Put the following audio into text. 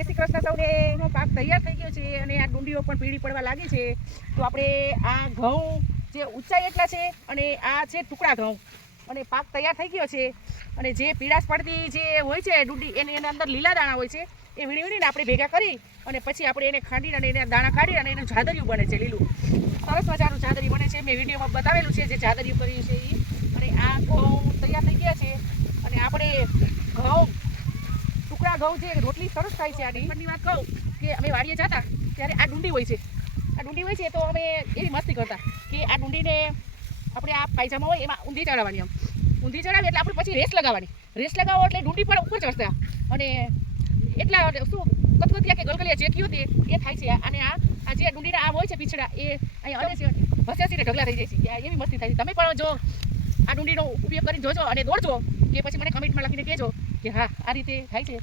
જય શ્રી કૃષ્ણ સૌને. એનો પાક તૈયાર થઈ ગયો છે અને આ ડુંડીઓ પણ પીળી પડવા લાગી છે. તો આપણે આ ઘઉં જે ઊંચાઈ એટલા છે અને આ છે ટુકડા ઘઉં અને પાક તૈયાર થઈ ગયો છે. અને જે પીળાશ પડતી જે હોય છે ડુંડી એની અંદર લીલા દાણા હોય છે એ વીણીને આપણે ભેગા કરી અને પછી આપણે એને ખાંડીને અને એને દાણા કાઢી અને એનું જાદરિયું બને છે લીલું. સરસ મજાનું જાદરિયું બને છે. મેં વિડીયોમાં બતાવેલું છે જે જાદરિયું કર્યું છે એ. અને આ ઘઉં તૈયાર થઈ ગયા છે અને આપણે ઘઉં ટુકડા ઘઉં જે રોટલી સરસ થાય છે. આની પરની વાત કહું કે અમે વાડીએ જતા ત્યારે આ ડુંડી હોય છે. આ ડુંડી હોય છે તો અમે એવી મસ્તી કરતા કે આ ડુંડીને આપણે આ પાયજામા હોય એમાં ઊંધી ચડાવવાની. આમ ઊંધી ચડાવી એટલે આપણે પછી રેસ લગાવવાની. રેસ લગાવો એટલે ડુંડી પણ ઉપર ચડતા અને એટલા શું કતકતિયા કે ગલગલિયા જે થયું એ થાય છે. અને આ જે ડુંડીના આ હોય છે પીછડા એ અહીંયા હસ્યાસીને ઢગલા થઈ જાય છે. એવી મસ્તી થાય છે. તમે પણ જો આ ડુંડીનો ઉપયોગ કરીને જોજો અને દોડજો કે પછી મને કમેન્ટમાં લખીને કહેજો કે હા આ રીતે થાય છે.